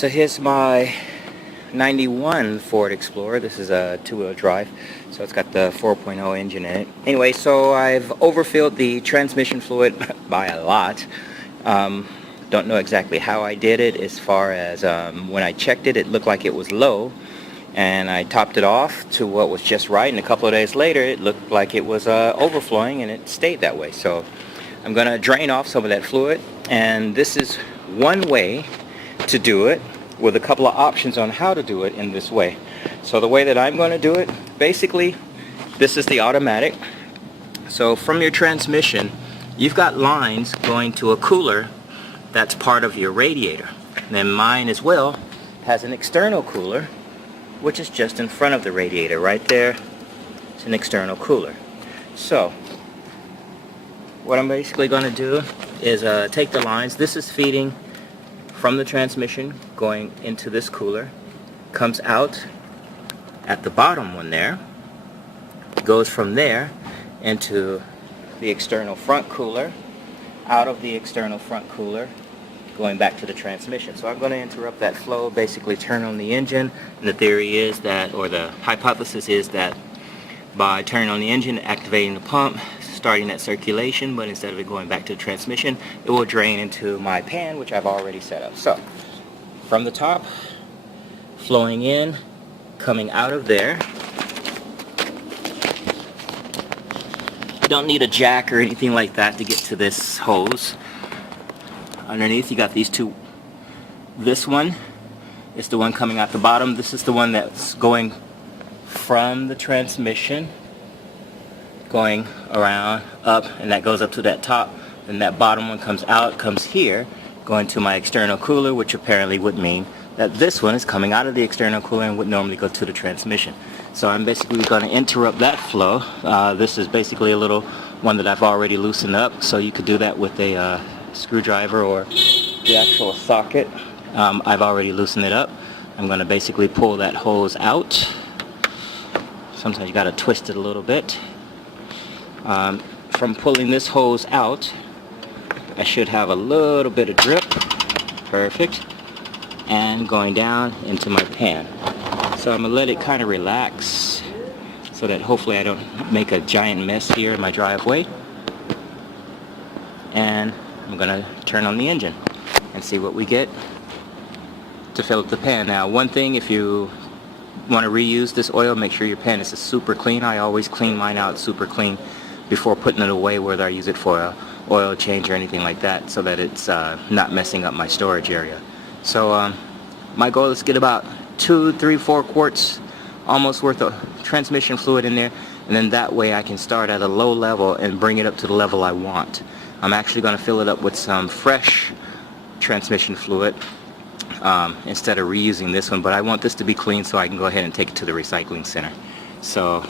So here's my 91 Ford Explorer. This is a two-wheel drive, so it's got the 4.0 engine in it. Anyway, so I've overfilled the transmission fluid by a lot. Don't know exactly how I did it. As far as when I checked it, it looked like it was low, and I topped it off to what was just right, and a couple of days later it looked like it was overflowing, and it stayed that way. So I'm gonna drain off some of that fluid, and this is one way to do it, with a couple of options on how to do it in this way. So the way that I'm going to do it, basically, this is the automatic. So from your transmission, you've got lines going to a cooler that's part of your radiator. And then mine as well has an external cooler, which is just in front of the radiator. Right there, it's an external cooler. So what I'm basically going to do is take the lines. This is feeding from the transmission going into this cooler, comes out at the bottom one there, goes from there into the external front cooler, out of the external front cooler, going back to the transmission. So I'm going to interrupt that flow, basically turn on the engine, and the theory is that, or the hypothesis is that by turning on the engine, activating the pump, starting that circulation, but instead of it going back to the transmission, it will drain into my pan, which I've already set up. So from the top, flowing in, coming out of there. You don't need a jack or anything like that to get to this hose. Underneath you got these two. This one is the one coming out the bottom. This is the one that's going from the transmission, going around up, and that goes up to that top. Then that bottom one comes out, comes here, going to my external cooler, which apparently would mean that this one is coming out of the external cooler and would normally go to the transmission. So I'm basically going to interrupt that flow. This is basically a little one that I've already loosened up, so you could do that with a screwdriver or the actual socket. I've already loosened it up. I'm going to basically pull that hose out. Sometimes you got to twist it a little bit. From pulling this hose out, I should have a little bit of drip. Perfect. And going down into my pan. So I'm going to let it kind of relax so that hopefully I don't make a giant mess here in my driveway. And I'm going to turn on the engine and see what we get to fill up the pan. Now, one thing, if you want to reuse this oil, make sure your pan is super clean. I always clean mine out super clean before putting it away, whether I use it for a oil change or anything like that, so that it's not messing up my storage area. So my goal is to get about 2, 3, 4 quarts almost worth of transmission fluid in there, and then that way I can start at a low level and bring it up to the level I want. I'm actually going to fill it up with some fresh transmission fluid instead of reusing this one, but I want this to be clean so I can go ahead and take it to the recycling center. So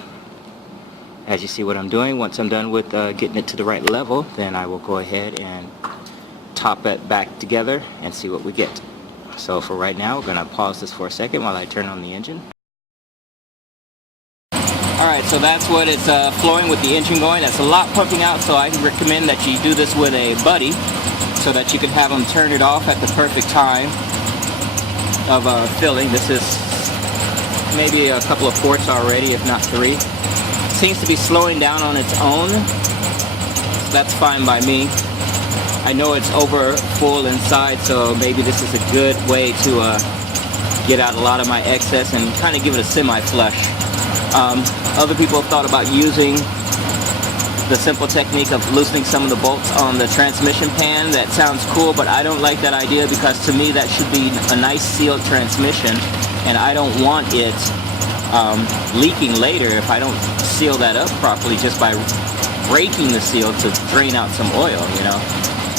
as you see what I'm doing, once I'm done with getting it to the right level, then I will go ahead and top it back together and see what we get. So for right now, we're going to pause this for a second while I turn on the engine. Alright, so that's what it's flowing with the engine going. That's a lot pumping out, so I recommend that you do this with a buddy so that you can have them turn it off at the perfect time of filling. This is maybe a couple of quarts already, if not 3. Seems to be slowing down on its own. That's fine by me. I know it's over full inside, so maybe this is a good way to get out a lot of my excess and kind of give it a semi-flush. Other people have thought about using the simple technique of loosening some of the bolts on the transmission pan. That sounds cool, but I don't like that idea, because to me that should be a nice sealed transmission, and I don't want it leaking later if I don't seal that up properly just by breaking the seal to drain out some oil, you know.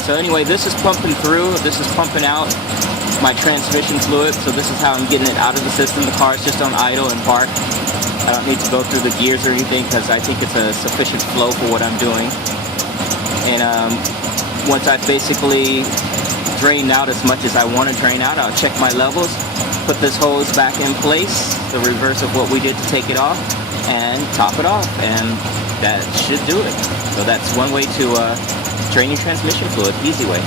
So anyway, this is pumping through, this is pumping out my transmission fluid, so this is how I'm getting it out of the system. The car is just on idle and park. I don't need to go through the gears or anything, because I think it's a sufficient flow for what I'm doing. And once I've basically drained out as much as I want to drain out, I'll check my levels, put this hose back in place, the reverse of what we did to take it off, and top it off, and that should do it. So that's one way to drain your transmission fluid, easy way.